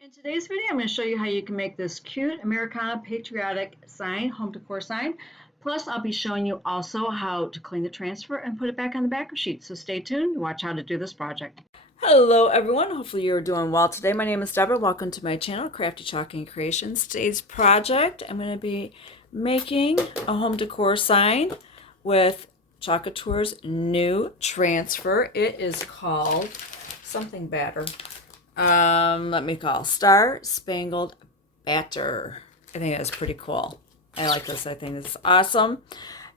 In today's video, I'm going to show you how you can make this cute Americana Patriotic sign, home decor sign. Plus, I'll be showing you also how to clean the transfer and put it back on the backer sheet. So stay tuned and watch how to do this project. Hello everyone, hopefully you're doing well today. My name is Deborah. Welcome to my channel, Crafty Chalk Creations. Today's project, I'm going to be making a home decor sign with Chalk Couture's new transfer. It is called something batter. Let me call Star Spangled Batter. I think that's pretty cool. I like this. I think this is awesome.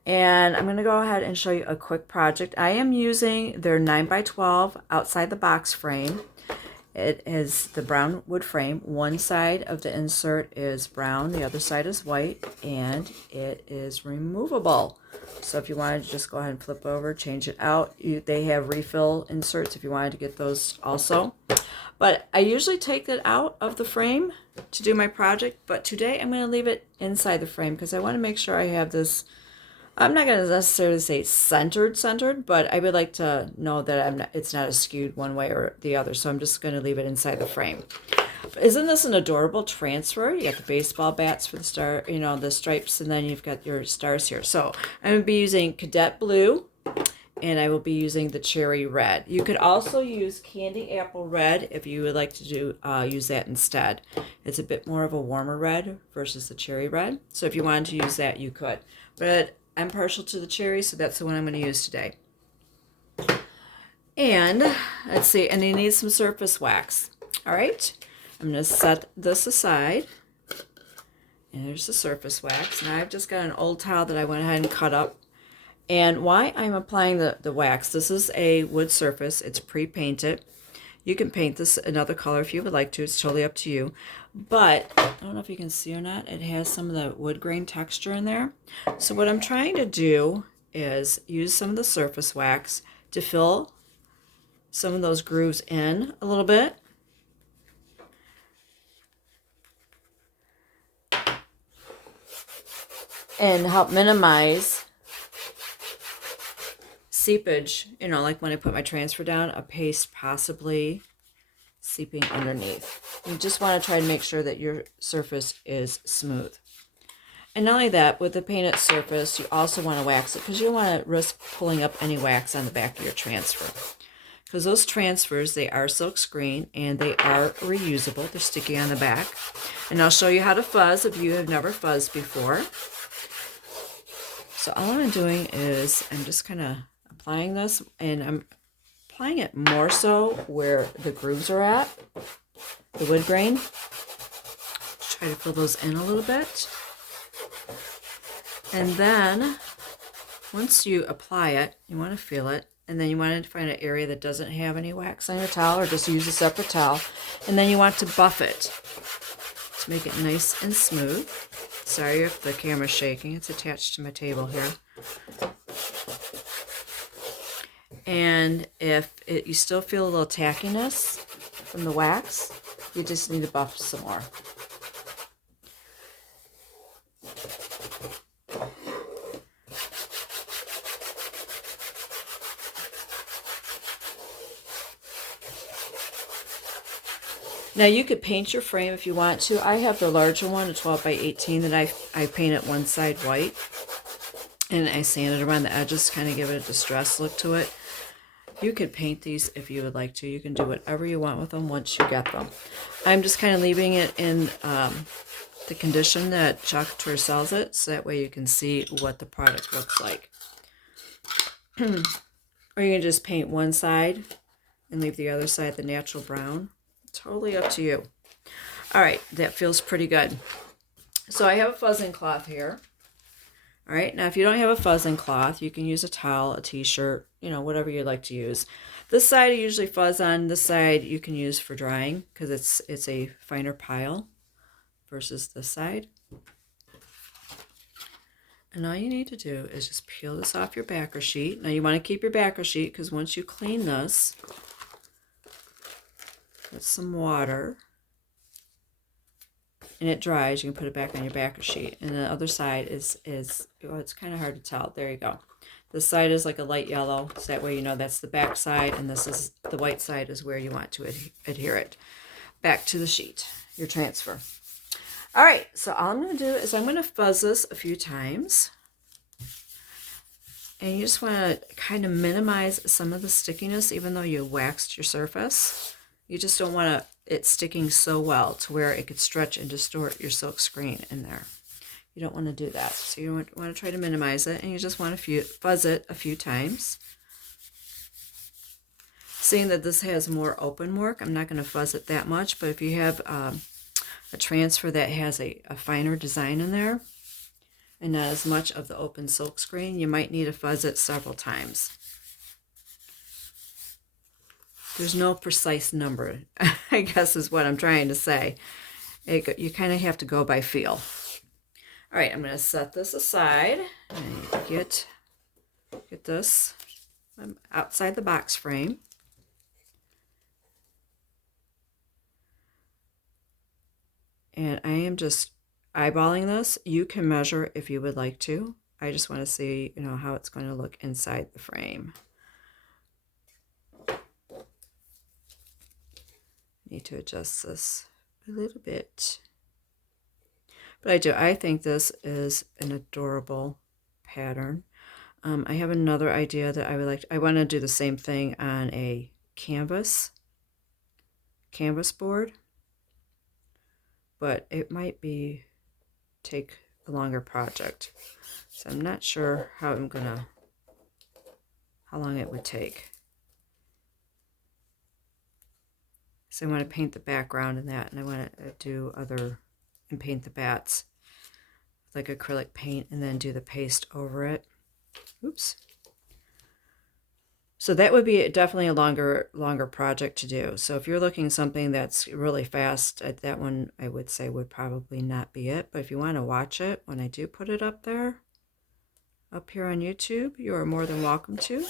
And I'm going to go ahead and show you a quick project. I am using their 9x12 outside the box frame. It is the brown wood frame. One side of the insert is brown, the other side is white, and it is removable. So if you wanted to just go ahead and flip over, change it out. They have refill inserts if you wanted to get those also. But I usually take it out of the frame to do my project, but today I'm going to leave it inside the frame because I want to make sure I have this. I'm not going to necessarily say centered, but I would like to know that it's not skewed one way or the other. So I'm just going to leave it inside the frame. Isn't this an adorable transfer? You got the baseball bats for the star, the stripes, and then you've got your stars here. So I'm going to be using Cadet Blue, and I will be using the Cherry Red. You could also use Candy Apple Red if you would like to use that instead. It's a bit more of a warmer red versus the Cherry Red. So if you wanted to use that, you could. But I'm partial to the cherry, so that's the one I'm going to use today. And let's see, and you need some surface wax. All right, I'm going to set this aside. And there's the surface wax. And I've just got an old towel that I went ahead and cut up. And why I'm applying the wax, this is a wood surface. It's pre-painted. You can paint this another color if you would like to. It's totally up to you. But I don't know if you can see or not. It has some of the wood grain texture in there. So what I'm trying to do is use some of the surface wax to fill some of those grooves in a little bit. And help minimize seepage, like when I put my transfer down, a paste possibly seeping underneath. You just want to try to make sure that your surface is smooth. And not only that, with the painted surface, you also want to wax it because you don't want to risk pulling up any wax on the back of your transfer. Because those transfers, they are silk screen and they are reusable. They're sticky on the back. And I'll show you how to fuzz if you have never fuzzed before. So all I'm doing is I'm just kind of applying this, and I'm applying it more so where the grooves are at, the wood grain. Try to fill those in a little bit. And then once you apply it, you want to feel it, and then you want to find an area that doesn't have any wax on your towel, or just use a separate towel, and then you want to buff it to make it nice and smooth. Sorry if the camera's shaking. It's attached to my table here. And if you still feel a little tackiness from the wax, you just need to buff some more. Now you could paint your frame if you want to. I have the larger one, a 12 by 18, that I painted one side white. And I sanded around the edges to kind of give it a distressed look to it. You could paint these if you would like to. You can do whatever you want with them once you get them. I'm just kind of leaving it in the condition that Chalk Couture sells it, so that way you can see what the product looks like. Or you can just paint one side and leave the other side the natural brown. Totally up to you. All right, that feels pretty good. So I have a fuzzing cloth here. All right, now if you don't have a fuzzing cloth, you can use a towel, a t-shirt, whatever you'd like to use. This side I usually fuzz on. This side you can use for drying because it's a finer pile versus this side. And all you need to do is just peel this off your backer sheet. Now you want to keep your backer sheet because once you clean this with some water and it dries, you can put it back on your backer sheet. And the other side is it's kind of hard to tell. There you go. This side is like a light yellow, so that way you know that's the back side, and this is the white side is where you want to adhere it back to the sheet. your transfer. All right, so all I'm going to do is I'm going to fuzz this a few times. And you just want to kind of minimize some of the stickiness, even though you waxed your surface. You just don't want it sticking so well to where it could stretch and distort your silk screen in there. You don't want to do that. So you want to try to minimize it, and you just want to fuzz it a few times. Seeing that this has more open work, I'm not going to fuzz it that much, but if you have a transfer that has a finer design in there, and not as much of the open silk screen, you might need to fuzz it several times. There's no precise number, I guess is what I'm trying to say. You kind of have to go by feel. All right, I'm going to set this aside and get this outside the box frame. And I am just eyeballing this. You can measure if you would like to. I just want to see, how it's going to look inside the frame. Need to adjust this a little bit. But I think this is an adorable pattern. I have another idea that I would like. I want to do the same thing on a canvas board, but it might take a longer project. So I'm not sure how long it would take. So I want to paint the background in that, and I want to do and paint the bats with like acrylic paint, and then do the paste over it. Oops. So that would be definitely a longer project to do. So if you're looking something that's really fast, that one I would say would probably not be it. But if you want to watch it when I do put it up here on YouTube, you are more than welcome to.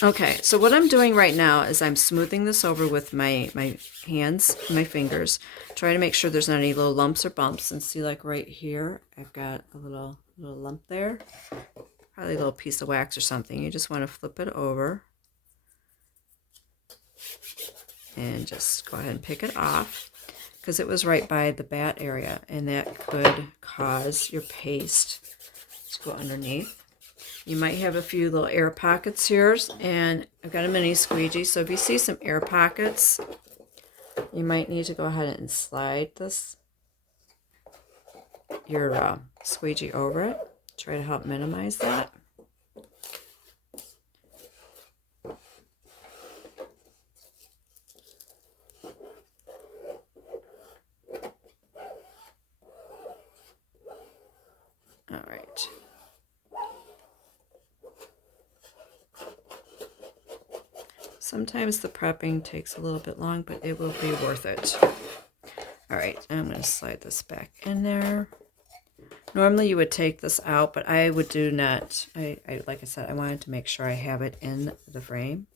Okay, so what I'm doing right now is I'm smoothing this over with my hands, my fingers, trying to make sure there's not any little lumps or bumps. And see, like right here, I've got a little lump there, probably a little piece of wax or something. You just want to flip it over and just go ahead and pick it off, because it was right by the bat area, and that could cause your paste to go underneath. You might have a few little air pockets here, and I've got a mini squeegee, so if you see some air pockets, you might need to go ahead and slide your squeegee over it. Try to help minimize that. All right. Sometimes the prepping takes a little bit long, but it will be worth it. All right, I'm going to slide this back in there. Normally you would take this out, but I would do not. Like I said, I wanted to make sure I have it in the frame.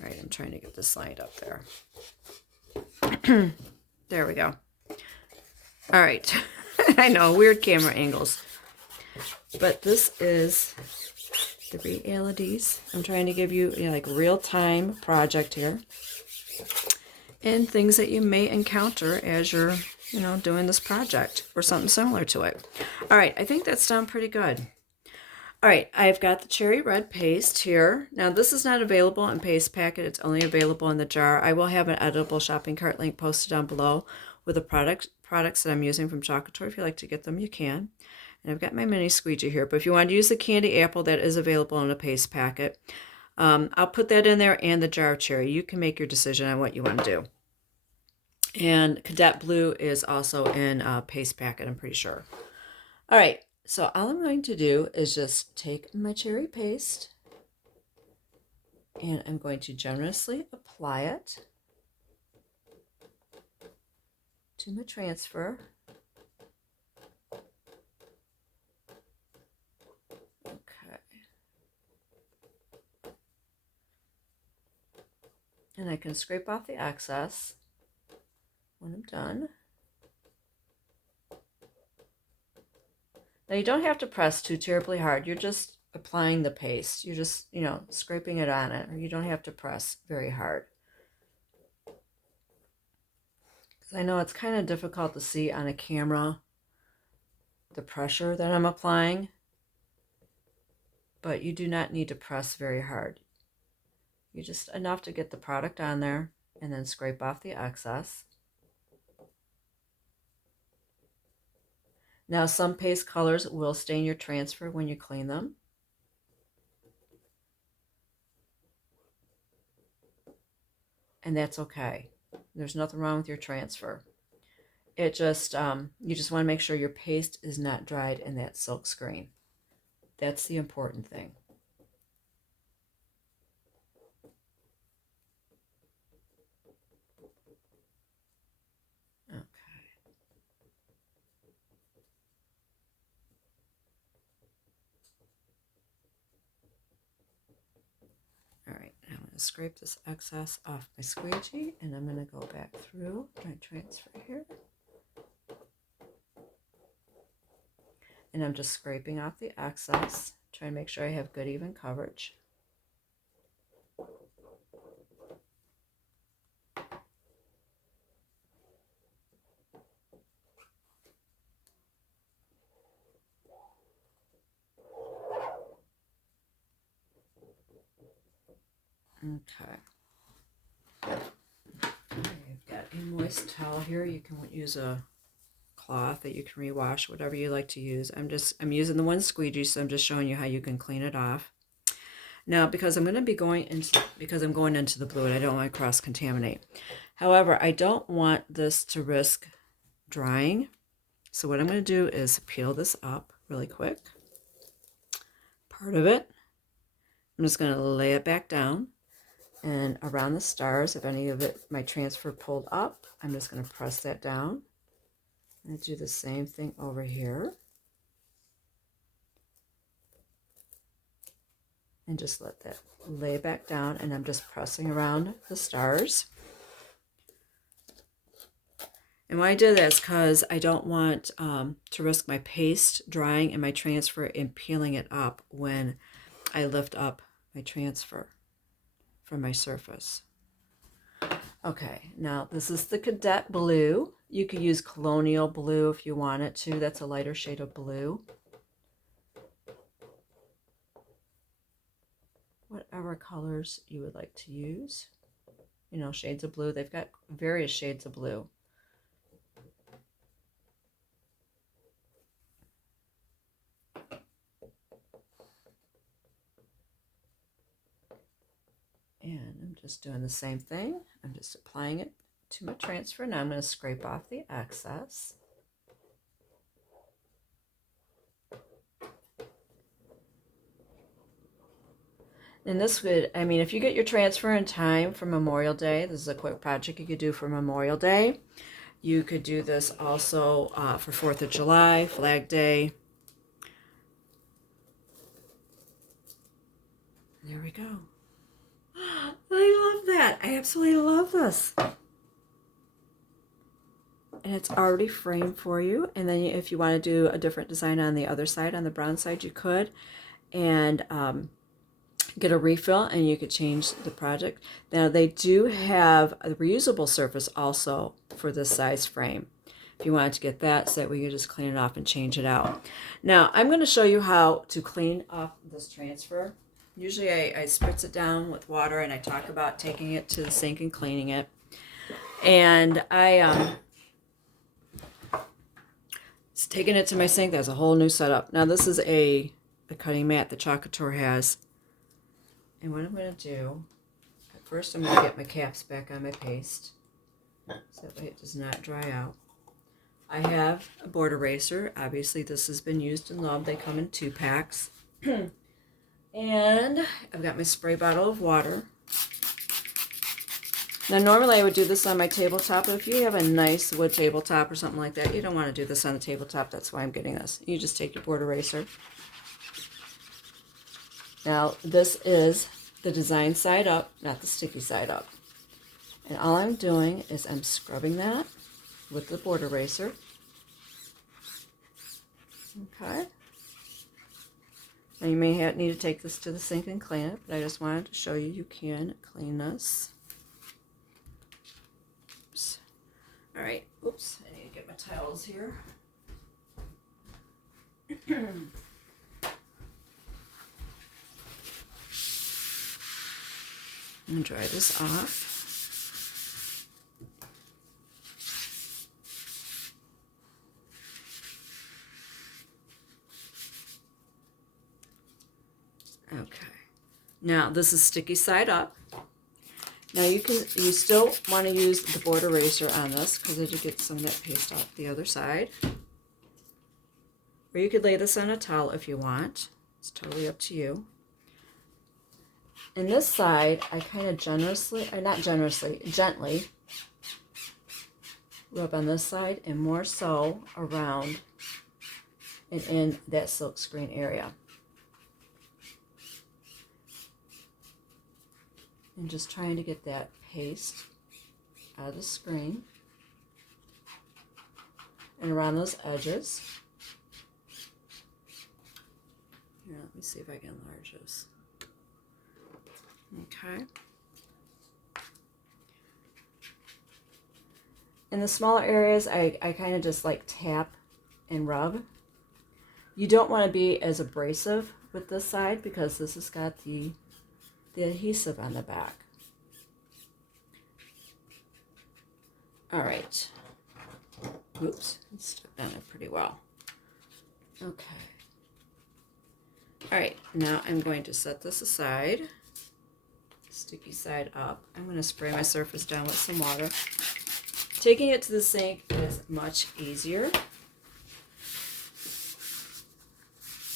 All right, I'm trying to get this lined up there. There we go. All right. I know, weird camera angles. But this is the realities. I'm trying to give you, like real-time project here. And things that you may encounter as you're, doing this project or something similar to it. All right, I think that's done pretty good. All right, I've got the cherry red paste here. Now, this is not available in paste packet. It's only available in the jar. I will have an editable shopping cart link posted down below with the products that I'm using from Chalk Couture. If you'd like to get them, you can. And I've got my mini squeegee here. But if you want to use the candy apple, that is available in a paste packet. I'll put that in there, and the jar of cherry. You can make your decision on what you want to do. And Cadet Blue is also in a paste packet, I'm pretty sure. All right, so all I'm going to do is just take my cherry paste, and I'm going to generously apply it to my transfer. Okay. And I can scrape off the excess when I'm done. Now, you don't have to press too terribly hard. You're just applying the paste. You're just, scraping it on it. Or you don't have to press very hard. I know it's kind of difficult to see on a camera the pressure that I'm applying, but you do not need to press very hard. You just enough to get the product on there and then scrape off the excess. Now some paste colors will stain your transfer when you clean them. And that's okay. There's nothing wrong with your transfer. It just, you just want to make sure your paste is not dried in that silk screen. That's the important thing. Okay. All right, now I'm going to scrape this excess off my squeegee, and I'm going to go back through my transfer here. And I'm just scraping off the excess, trying to make sure I have good even coverage. Okay. I've got a moist towel here. You can use a cloth that you can rewash, whatever you like to use. I'm using the one squeegee, so I'm just showing you how you can clean it off. Now, because I'm going to be going into, because I'm going into the blue and I don't want to cross-contaminate. However, I don't want this to risk drying. So what I'm going to do is peel this up really quick. Part of it. I'm just going to lay it back down. And around the stars, if any of it, my transfer pulled up, I'm just going to press that down. And do the same thing over here. And just let that lay back down, and I'm just pressing around the stars. And why I did that is because I don't want to risk my paste drying and my transfer and peeling it up when I lift up my transfer from my surface. Okay, now this is the Cadet Blue. You could use Colonial Blue if you wanted to. That's a lighter shade of blue. Whatever colors you would like to use. You know, shades of blue. They've got various shades of blue. And I'm just doing the same thing. I'm just applying it to my transfer. Now I'm going to scrape off the excess. And this would, I mean, if you get your transfer in time for Memorial Day, this is a quick project you could do for Memorial Day. You could do this also for 4th of July, Flag Day. There we go. I love that. I absolutely love this. And it's already framed for you. And then if you want to do a different design on the other side, on the brown side, you could. And get a refill, and you could change the project. Now they do have a reusable surface also for this size frame. If you wanted to get that, so that we could just clean it off and change it out. Now I'm going to show you how to clean off this transfer. Usually I spritz it down with water, and I talk about taking it to the sink and cleaning it. And taking it to my sink, that's a whole new setup. Now this is a cutting mat that Chalk Couture has. And what I'm going to do, first I'm going to get my caps back on my paste, so that way it does not dry out. I have a board eraser. Obviously this has been used and loved. They come in 2 packs. And I've got my spray bottle of water. Now normally I would do this on my tabletop, but if you have a nice wood tabletop or something like that, you don't want to do this on the tabletop. That's why I'm getting this. You just take your board eraser. Now this is the design side up, not the sticky side up. And all I'm doing is I'm scrubbing that with the board eraser. Okay. Now you may need to take this to the sink and clean it, but I just wanted to show you can clean this. Oops. All right, oops, I need to get my towels here. And dry this off. Okay. Now this is sticky side up. Now you still want to use the board eraser on this because it'll get some of that paste off the other side. Or you could lay this on a towel if you want. It's totally up to you. And this side, I kind of gently rub on this side and more so around and in that silk screen area. And just trying to get that paste out of the screen and around those edges. Here, let me see if I can enlarge this. Okay. In the smaller areas, I kind of just like tap and rub. You don't want to be as abrasive with this side because this has got the adhesive on the back. All right. Oops, it's stuck down there pretty well. Okay. All right, now I'm going to set this aside. Sticky side up. I'm going to spray my surface down with some water. Taking it to the sink is much easier.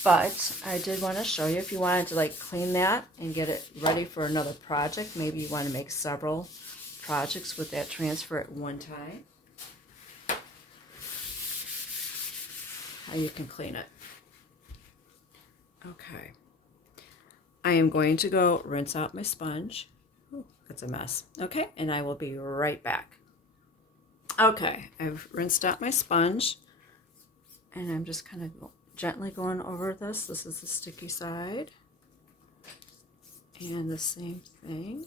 But I did want to show you if you wanted to like clean that and get it ready for another project. Maybe you want to make several projects with that transfer at one time. How you can clean it. Okay. I am going to go rinse out my sponge. Ooh, that's a mess. Okay, and I will be right back. Okay, I've rinsed out my sponge and I'm just kind of gently going over this. This is the sticky side. And the same thing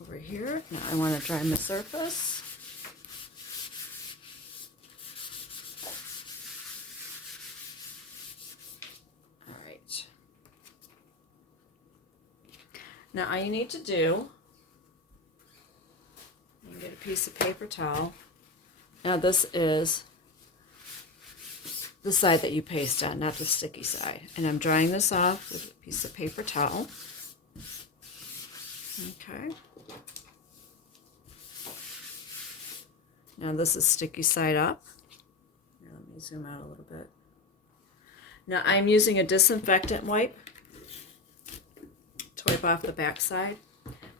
over here. Now I want to dry my surface. All right. Now all you need to do, you get a piece of paper towel. Now this is the side that you paste on, not the sticky side. And I'm drying this off with a piece of paper towel. Okay. Now this is sticky side up. Here, let me zoom out a little bit. Now I'm using a disinfectant wipe to wipe off the back side.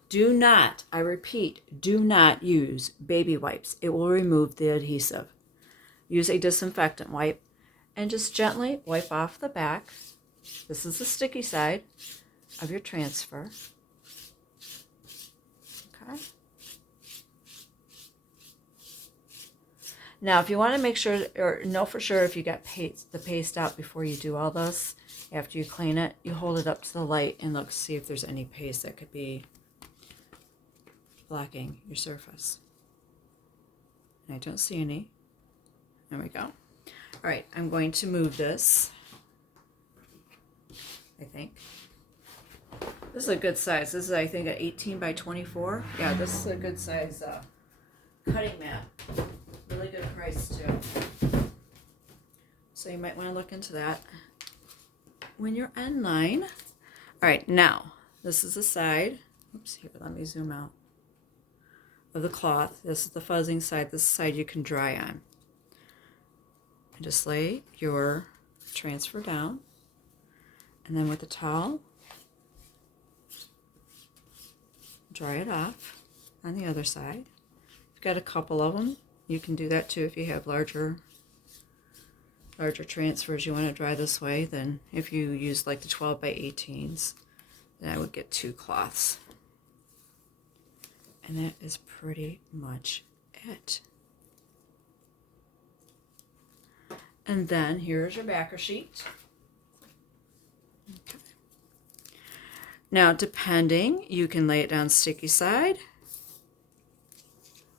Do not, I repeat, do not use baby wipes. It will remove the adhesive. Use a disinfectant wipe and just gently wipe off the back. This is the sticky side of your transfer. Okay. Now, if you want to make sure or know for sure if you got the paste out before you do all this, after you clean it, you hold it up to the light and look, see if there's any paste that could be blocking your surface. And I don't see any. There we go. All right, I'm going to move this, I think. This is a good size. This is, I think, an 18 by 24. Yeah, this is a good size cutting mat. Really good price, too. So you might want to look into that when you're online. All right, now, this is the side. Oops, here, let me zoom out. Of the cloth. This is the fuzzing side. This side you can dry on. And just lay your transfer down. And then with the towel, dry it off on the other side. You've got a couple of them. You can do that too if you have larger transfers you want to dry this way. Then if you use like the 12 by 18s, then I would get 2 cloths. And that is pretty much it. And then here's your backer sheet. Okay. Now, depending, you can lay it down sticky side,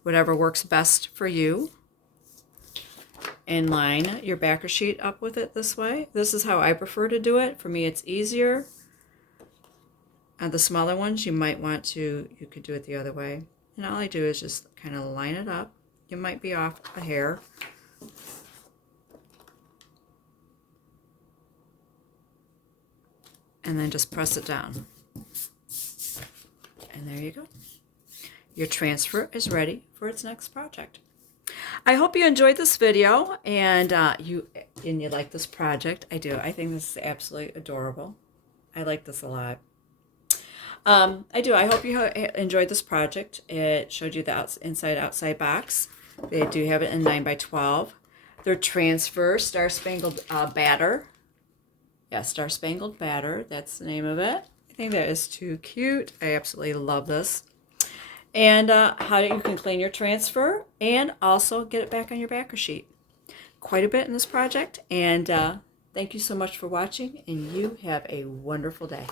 whatever works best for you, and line your backer sheet up with it this way. This is how I prefer to do it. For me, it's easier. The smaller ones, you might want to, you could do it the other way. And all I do is just kind of line it up. You might be off a hair. And then just press it down. And there you go. Your transfer is ready for its next project. I hope you enjoyed this video and you like this project. I do. I think this is absolutely adorable. I like this a lot. I do. I hope you enjoyed this project. It showed you the inside-outside box. They do have it in 9x12. Their transfer, Star Spangled Batter. Yeah, Star Spangled Batter. That's the name of it. I think that is too cute. I absolutely love this. And how you can clean your transfer and also get it back on your backer sheet. Quite a bit in this project. And thank you so much for watching. And you have a wonderful day.